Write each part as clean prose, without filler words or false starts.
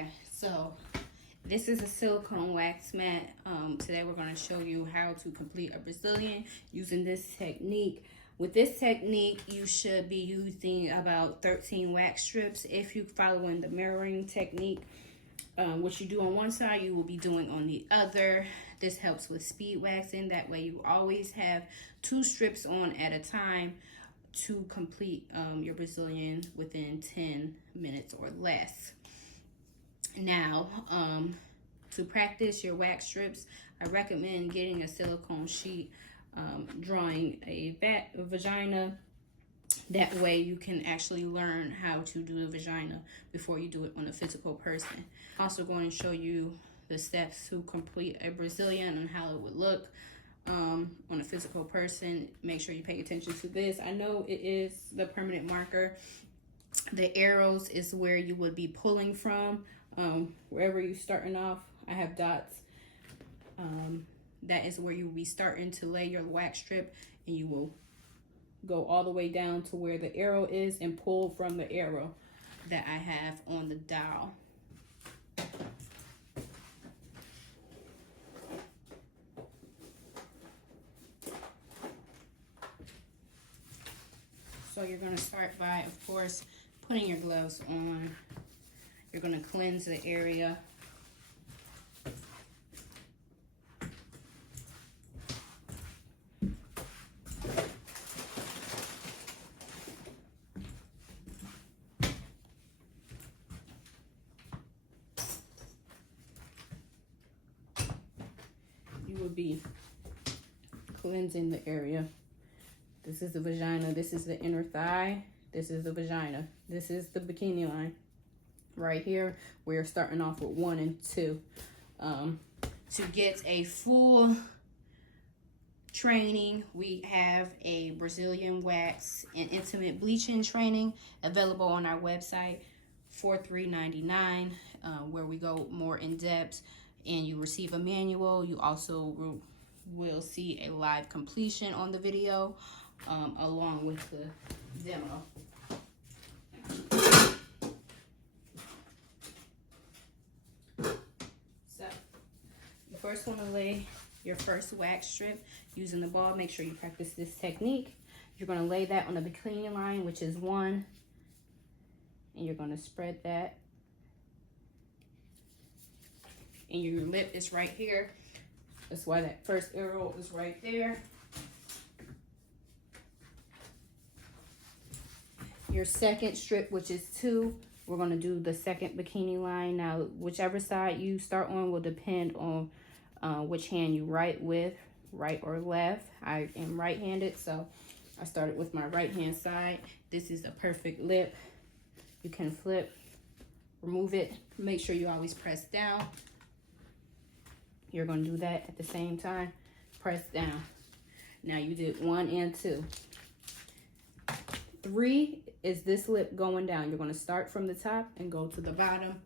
Okay, so this is a silicone wax mat. Today we're going to show you how to complete a Brazilian using this technique. With this technique, you should be using about 13 wax strips. If you're following the mirroring technique, what you do on one side, you will be doing on the other. This helps with speed waxing. That way you always have 2 strips on at a time to complete your Brazilian within 10 minutes or less. Now, to practice your wax strips, I recommend getting a silicone sheet, drawing a vagina. That way you can actually learn how to do the vagina before you do it on a physical person. I'm also going to show you the steps to complete a Brazilian and how it would look on a physical person. Make sure you pay attention to this. I know it is the permanent marker. The arrows is where you would be pulling from. Wherever you're starting off, I have dots. That is where you will be starting to lay your wax strip, and you will go all the way down to where the arrow is and pull from the arrow that I have on the dowel. So you're going to start by, of course, putting your gloves on. You're going to cleanse the area. You will be cleansing the area. This is the vagina. This is the inner thigh. This is the vagina. This is the bikini line. Right here, we're starting off with 1 and 2. To get a full training, we have a Brazilian wax and intimate bleaching training available on our website for $3.99, where we go more in depth, and you receive a manual. You also will see a live completion on the video, along with the demo. So you first want to lay your first wax strip using the ball. Make sure you practice this technique. You're going to lay that on the bikini line, which is 1, and you're going to spread that. And your lip is right here. That's why that first arrow is right there. Your second strip, which is 2, we're going to do the second bikini line. Now, whichever side you start on will depend on which hand you write with, right or left. I am right-handed, so I started with my right-hand side. This is a perfect lip. You can flip, remove it. Make sure you always press down. You're going to do that at the same time. Press down. Now you did 1 and 2. 3 is this lip going down. You're going to start from the top and go to the bottom.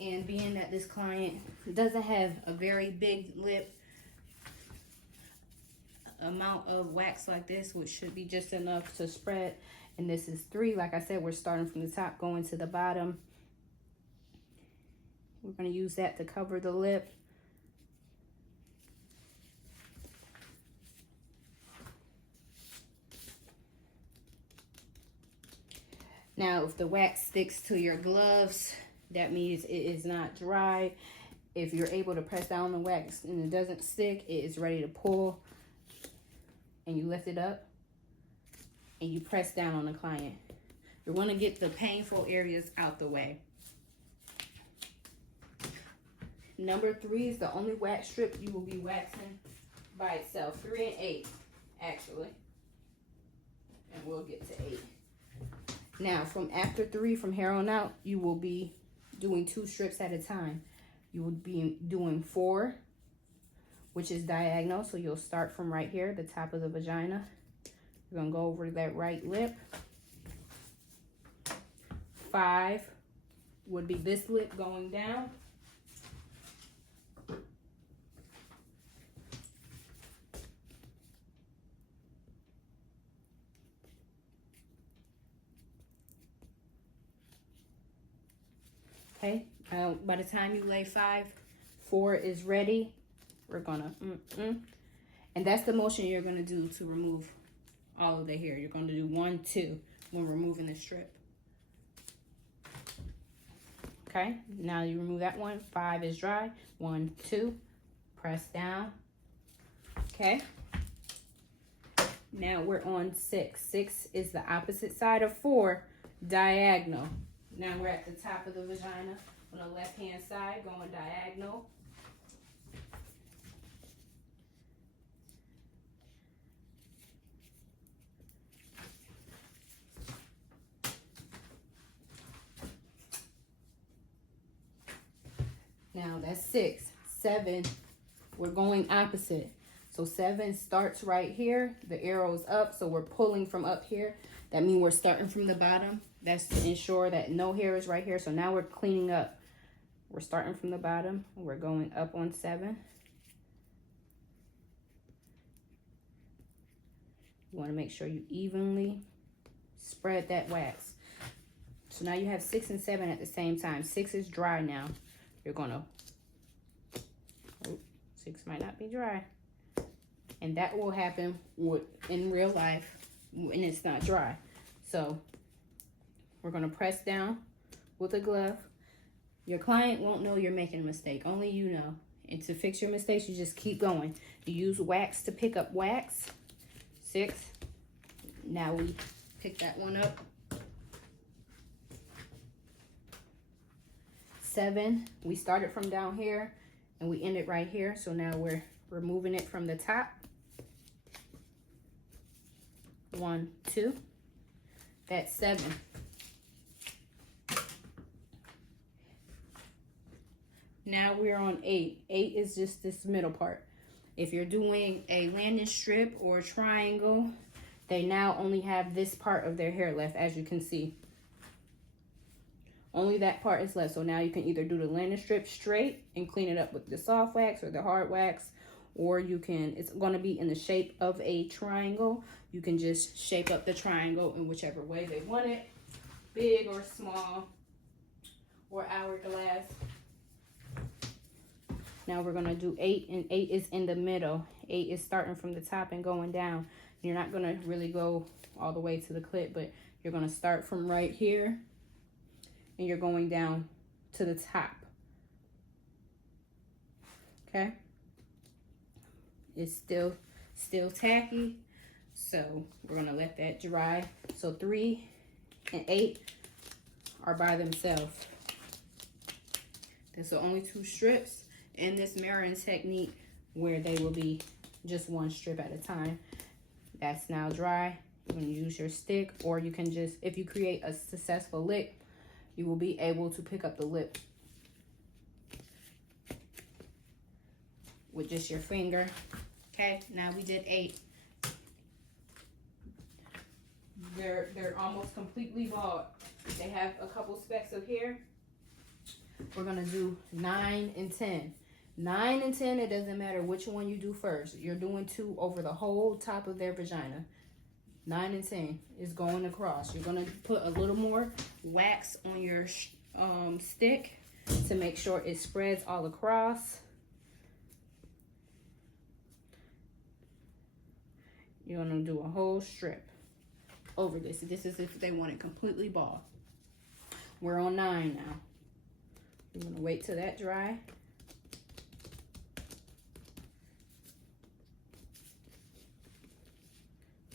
And being that this client doesn't have a very big lip, amount of wax like this, which should be just enough to spread. And this is 3. Like I said, we're starting from the top, going to the bottom. We're going to use that to cover the lip. Now, if the wax sticks to your gloves, that means it is not dry. If you're able to press down the wax and it doesn't stick, it is ready to pull. And you lift it up and you press down on the client. You want to get the painful areas out the way. Number 3 is the only wax strip you will be waxing by itself. 3 and 8, actually. And we'll get to 8. Now, from after 3, from here on out, you will be doing 2 strips at a time. You would be doing 4, which is diagonal. So you'll start from right here, the top of the vagina. You're going to go over that right lip. 5 would be this lip going down. Okay, by the time you lay 5, 4 is ready. We're gonna, and that's the motion you're gonna do to remove all of the hair. You're gonna do 1, 2 when removing the strip. Okay, now you remove that one. 5 is dry. 1, 2, press down. Okay. Now we're on 6. 6 is the opposite side of 4, diagonal. Now we're at the top of the vagina on the left-hand side, going diagonal. Now that's 6. 7, we're going opposite. So 7 starts right here. The arrow's up, so we're pulling from up here. That means we're starting from the bottom. That's to ensure that no hair is right here. So now we're cleaning up. We're starting from the bottom. We're going up on 7. You want to make sure you evenly spread that wax. So now you have 6 and 7 at the same time. 6 is dry now. You're gonna, 6 might not be dry. And that will happen in real life when it's not dry. So we're gonna press down with a glove. Your client won't know you're making a mistake, only you know. And to fix your mistakes, you just keep going. You use wax to pick up wax. 6, now we pick that one up. 7, we started from down here and we ended right here. So now we're removing it from the top. 1, 2, that's 7. Now we're on 8. 8 is just this middle part. If you're doing a landing strip or a triangle, they now only have this part of their hair left, as you can see. Only that part is left. So now you can either do the landing strip straight and clean it up with the soft wax or the hard wax, or you can, it's going to be in the shape of a triangle. You can just shape up the triangle in whichever way they want it, big or small or hourglass. Now we're going to do 8, and 8 is in the middle. 8 is starting from the top and going down. You're not going to really go all the way to the clip, but you're going to start from right here and you're going down to the top. Okay? It's still tacky, so we're going to let that dry. So 3 and 8 are by themselves. There's only 2 strips in this mirroring technique where they will be just 1 strip at a time. That's now dry. You can use your stick, or you can just, if you create a successful lick, you will be able to pick up the lip with just your finger. Okay, now we did 8. They're almost completely bald. They have a couple specks of hair. We're gonna do 9 and 10. 9 and 10, it doesn't matter which one you do first. You're doing 2 over the whole top of their vagina. 9 and 10 is going across. You're gonna put a little more wax on your stick to make sure it spreads all across. You're gonna do a whole strip over this. This is if they want it completely bald. We're on 9 now. I'm gonna wait till that dry.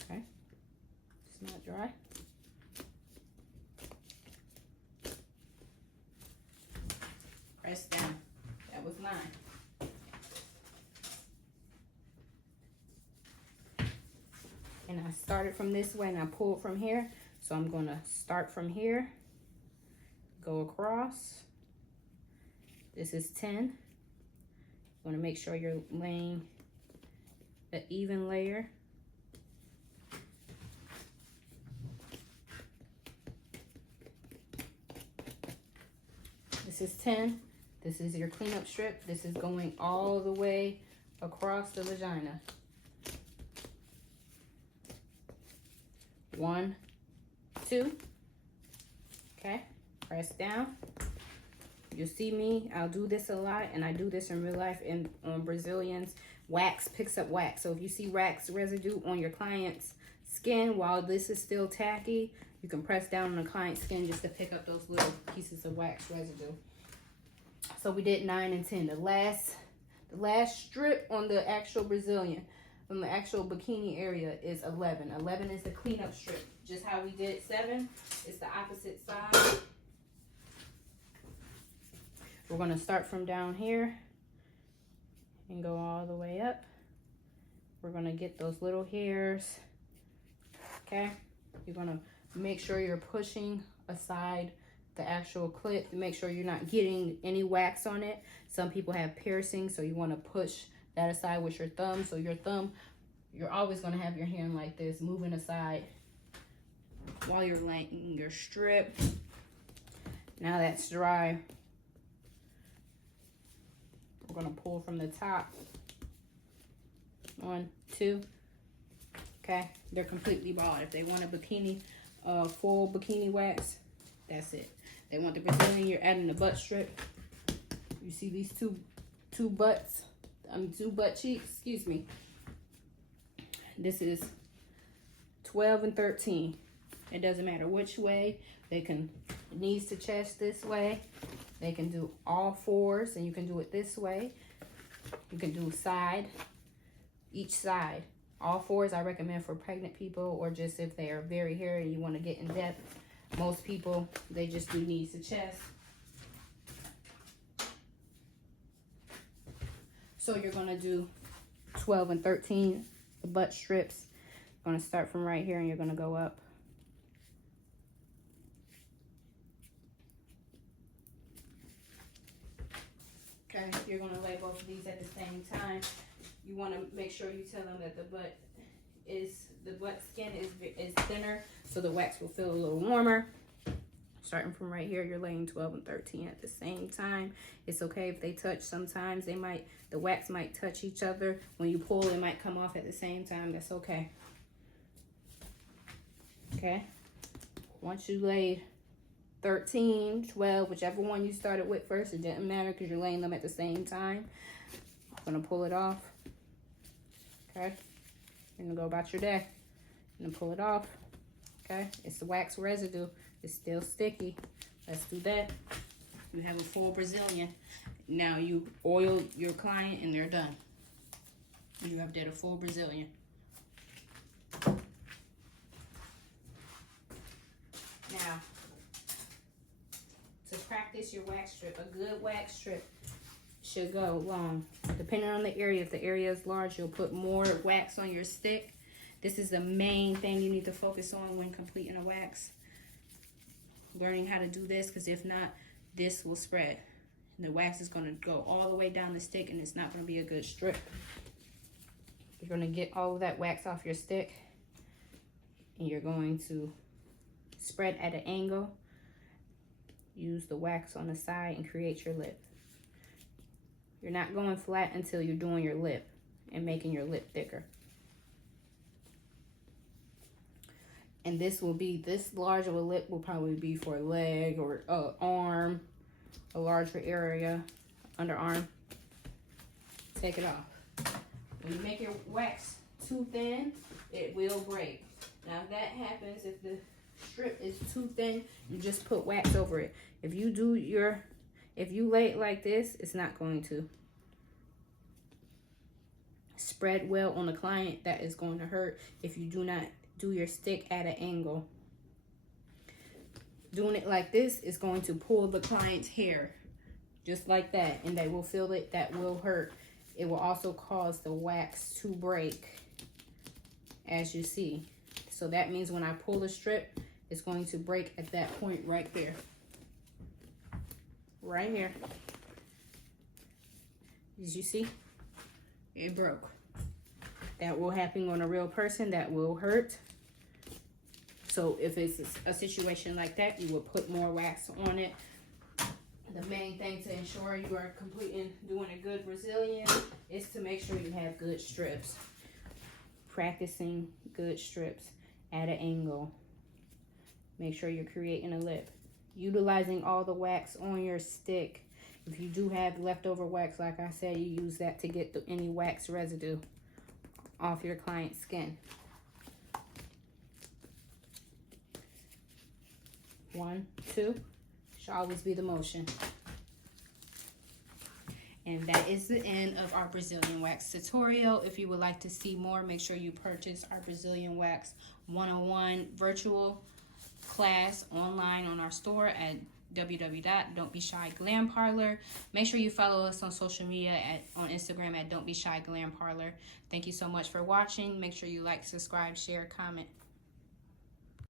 Okay, it's not dry. Press down. That was 9. And I started from this way and I pulled from here. So I'm gonna start from here, go across. This is 10. You want to make sure you're laying an even layer. This is 10. This is your cleanup strip. This is going all the way across the vagina. 1, 2. Okay, press down. You see me, I'll do this a lot, and I do this in real life and on Brazilians. Wax picks up wax. So if you see wax residue on your client's skin while this is still tacky, you can press down on the client's skin just to pick up those little pieces of wax residue. So we did 9 and 10. The last strip on the actual Brazilian, from the actual bikini area, is 11. 11 is the cleanup strip. Just how we did 7, it's the opposite side. We're going to start from down here and go all the way up. We're going to get those little hairs. Okay? You're going to make sure you're pushing aside the actual clip to make sure you're not getting any wax on it. Some people have piercings, so you want to push that aside with your thumb. So your thumb, you're always going to have your hand like this, moving aside while you're laying your strip. Now that's dry. We're going to pull from the top. 1, 2. Okay, they're completely bald. If they want a bikini, full bikini wax, that's it. They want the Brazilian, you're adding the butt strip. You see these two butt cheeks, excuse me. This is 12 and 13. It doesn't matter which way. They can knees to chest this way. They can do all 4s, and you can do it this way. You can do each side. All 4s I recommend for pregnant people, or just if they are very hairy and you want to get in depth. Most people, they just do knees to chest. So you're going to do 12 and 13, the butt strips. You're going to start from right here and you're going to go up. Okay, you're going to lay both of these at the same time. You want to make sure you tell them that the butt skin is thinner, so the wax will feel a little warmer. Starting from right here, you're laying 12 and 13 at the same time. It's okay if they touch. Sometimes the wax might touch each other. When you pull, it might come off at the same time. That's okay. Okay. Once you laid 13, 12, whichever one you started with first, it didn't matter because you're laying them at the same time. I'm gonna pull it off. Okay. You're gonna go about your day. And pull it off. Okay. It's the wax residue. It's still sticky. Let's do that. You have a full Brazilian. Now you oil your client and they're done. You have did a full Brazilian. Now, to practice your wax strip, a good wax strip should go long. Depending on the area, if the area is large, you'll put more wax on your stick. This is the main thing you need to focus on when completing a wax. Learning how to do this, because if not, this will spread. And the wax is going to go all the way down the stick, and it's not going to be a good strip. You're going to get all of that wax off your stick, and you're going to spread at an angle. Use the wax on the side and create your lip. You're not going flat until you're doing your lip and making your lip thicker. And this large of a lip will probably be for a leg or arm, a larger area, underarm. Take it off. When you make your wax too thin, it will break. Now if that happens, if the strip is too thin, you just put wax over it. If you lay it like this, it's not going to spread well on the client. That is going to hurt if you do not do your stick at an angle. Doing it like this is going to pull the client's hair just like that, and they will feel it. That will hurt. It will also cause the wax to break, as you see. So that means when I pull the strip, it's going to break at that point right there. Right here. As you see, it broke. That will happen on a real person. That will hurt. So if it's a situation like that, you will put more wax on it. The main thing to ensure you are doing a good Brazilian is to make sure you have good strips. Practicing good strips at an angle. Make sure you're creating a lip. Utilizing all the wax on your stick If you do have leftover wax, like I said, you use that to get any wax residue off your client's skin. 1, 2, should always be the motion. And that is the end of our Brazilian wax tutorial. If you would like to see more, make sure you purchase our Brazilian wax 101 virtual class online on our store at www.dontbeshaiglamparlor. Make sure you follow us on social media on Instagram at dontbeshaiglamparlor. Thank you so much for watching. Make sure you like, subscribe, share, comment.